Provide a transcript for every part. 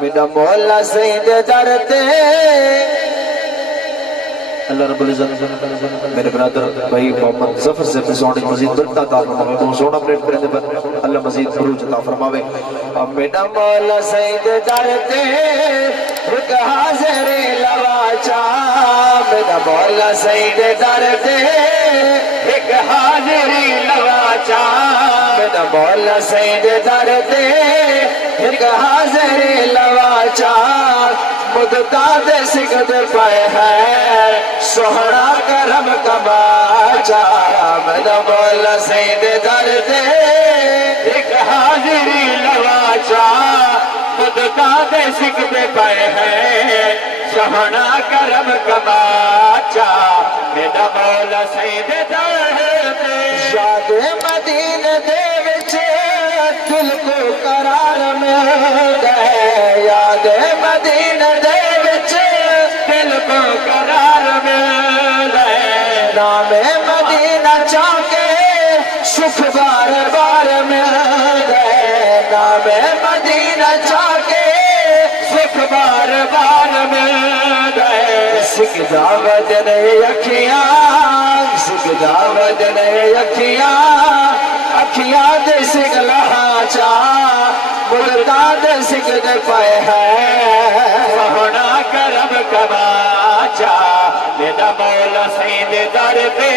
میرا مولا سید درتے اللہ رب العزت میرے برادر بھائی محمد ظفر سے ساؤنڈ مزید بڑھتا عطا فرماوے تو سونا پلیٹ کرنے پر اللہ مزید فروج عطا فرماوے میرا مولا سید درتے ایک حاضر لواچا میرا مولا سید درتے ایک حاضر لواچا میرا مولا سید درتے ایک حاضر لواچا مدتا دے سکت پائے ہے سوہنا کرم کباچا میرا مولا سید درتے ایک حاضری لواچا مدتا دے سکت پائے ہے سوہنا کرم کباچا میرا مولا سید درتے یاد مدینہ دے وچے دل کو قرار مل گئے یاد مدینہ دے وچے دل کو قرار مل گئے نام مدینہ چاہے سکھ بار بار مل گئے نام مدینہ چاہے سکھ بار بار مل گئے سکھ دعوت نہیں اکھیاں سکھ دعوت نہیں اکھیاں اکھیاں دے سکھ لہا چاہ ملتا دے سکھ دے پائے ہے سونا کرم کباچا میرا مولا سید در پہ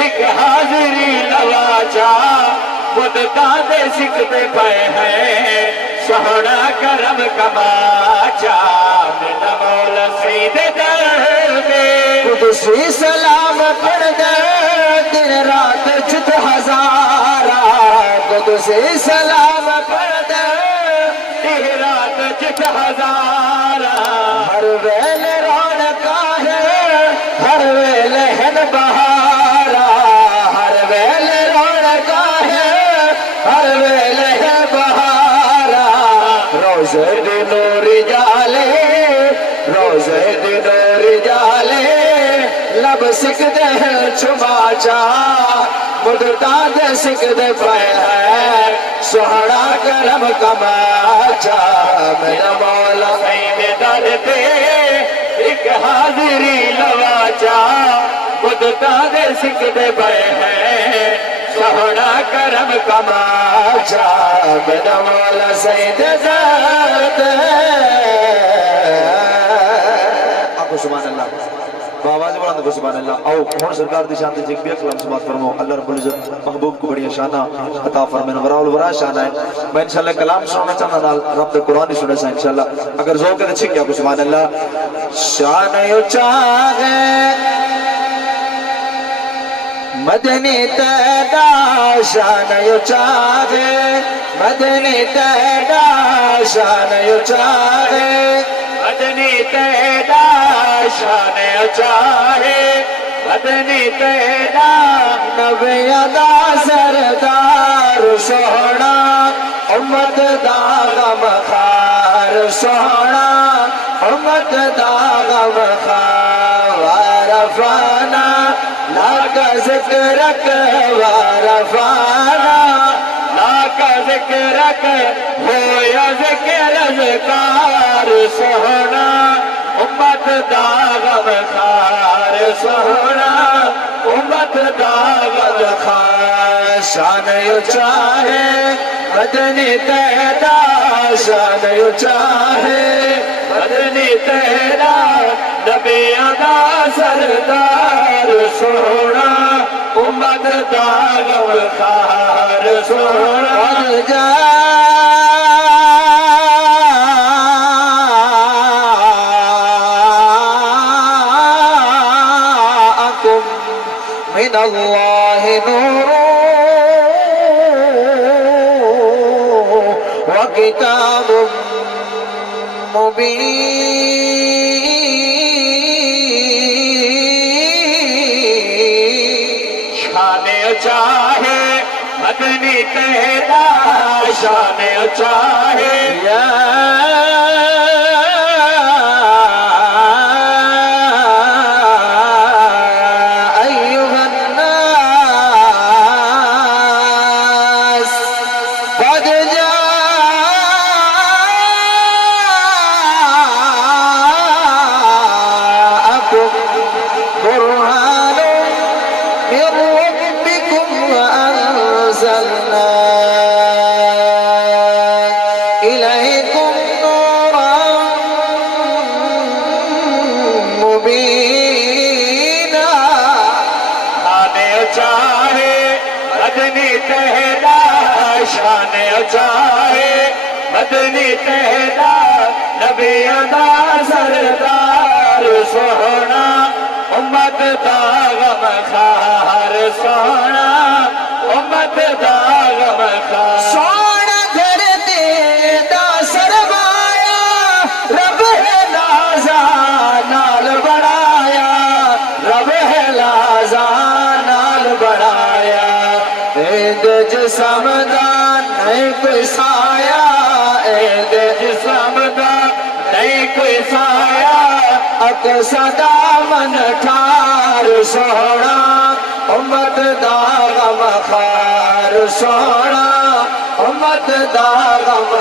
ایک حاضری لواچا ملتا دے سکھ دے پائے ہے سونا کرم کباچا میرا مولا سید در پہ قدسی سلام پڑھ دے دن رات جت ہزارہ قدسی سلام پڑھ دے دن رات جت ہزارہ ہر ویل رونقا ہے ہر ویل ہن بہارا ہر ویل رونقا ہے ہر ویل ہے بہارا روزے دی نور جالے روزے دی نور جالے لب سکتے ہیں چھماچا مدتا دے سکتے پائے ہے سوہنا کرم کماچا میرا مولا سید در پہ ایک حاضری لواچا مدتا دے سکتے پائے ہے سوہنا کرم کماچا میرا مولا سید در پہ آپ کو سبحان اللہ آواز بلند کو سبحان اللہ آؤ ہون سرکار دی شان دی جگ بھی کلام سے بات فرمو اللہ رب العزت محبوب کو بڑی شانہ عطا فرمائے وراء الورا شانہ ہے میں انشاءاللہ کلام سننا چاہنا نال رب دے قرآن ہی سنے سا انشاءاللہ اگر ذوق ہے چھک گیا کو سبحان اللہ شان یو چاہے مدنی تیدا شان یو چاہے مدنی تیدا شان یو چاہے مدنی تیدا شان چاہے مدنی تیرا نبی ادا سردار سونا امت دا غم خار سونا امت دا غم خار وارفانا لاکا ذکرک وارفانا لاکا ذکرک ہویا ذکر ذکار سونا امت دا غم خار سونا امت دا غم خار شان یو چاہے مدنی تیرا شان یو چاہے مدنی تیرا نبی ادا سردار سونا امت دا غم خار سونا من اللہ نور وکتاب مبین شان چاہے مدنی تیرا شان چاہے علیکم نورا مبینا آنے چاہے مدنی تہلا شان چاہے مدنی تہلا نبی ادا سردار سونا امت دا غم خار سونا امت دا غم خار سونا دھرتے دا سرمایا رب ہے لازا نال بڑھایا رب ہے لازا نال بڑھایا اید جسم دا نہیں کوئی سایا اید جسم دا نہیں کوئی سایہ اک صدا من ٹھار سونا امت دا غم خار سونا امت دا غم